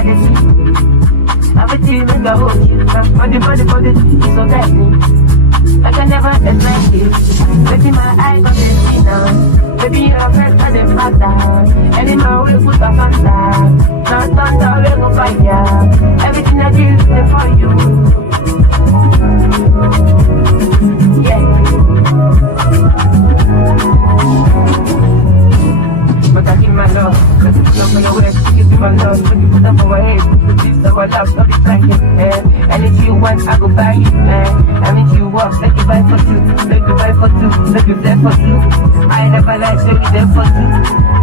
I just see. Everything make a hold you. Body, it's so deadly. I can never explain this. Letting my eyes on the see now. Baby, you're a friend of the father. Any man will put a fanta. Now thunder, we're gonna fight ya. Everything I do is there for you. Yeah. But I give my love. Let it love on your way. Give me my love. Put it up on my head. This is our love, not be blanket. Anything you want, I go buy it. Anything you want, make you buy for two. Make you buy for two. Make you play for two. I never like say we there for two.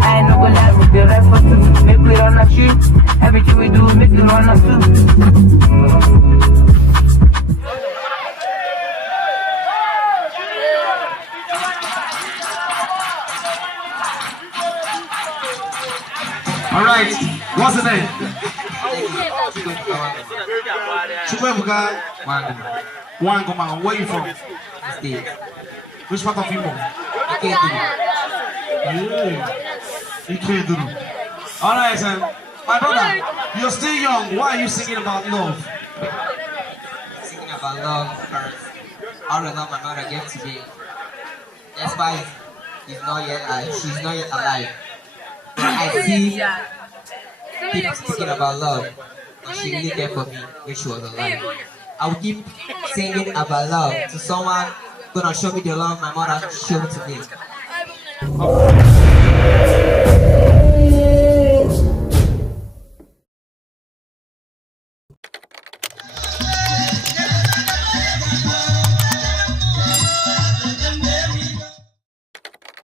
I ain't no go lie, we be right for two. Make we run a shoot. Everything we do, make we run a two. All right, what's the name? Chukwembuka Wangoma. Where are you from? Which part of Igbo? Ikeduru. All right, my brother, you're still young. Why are you singing about love? Singing about love because all the love my mother gave to me. Despite she's not yet alive. But I see people speaking about love, and she really cared for me when she was alive. I will keep singing about love to someone gonna show me the love my mother showed to me.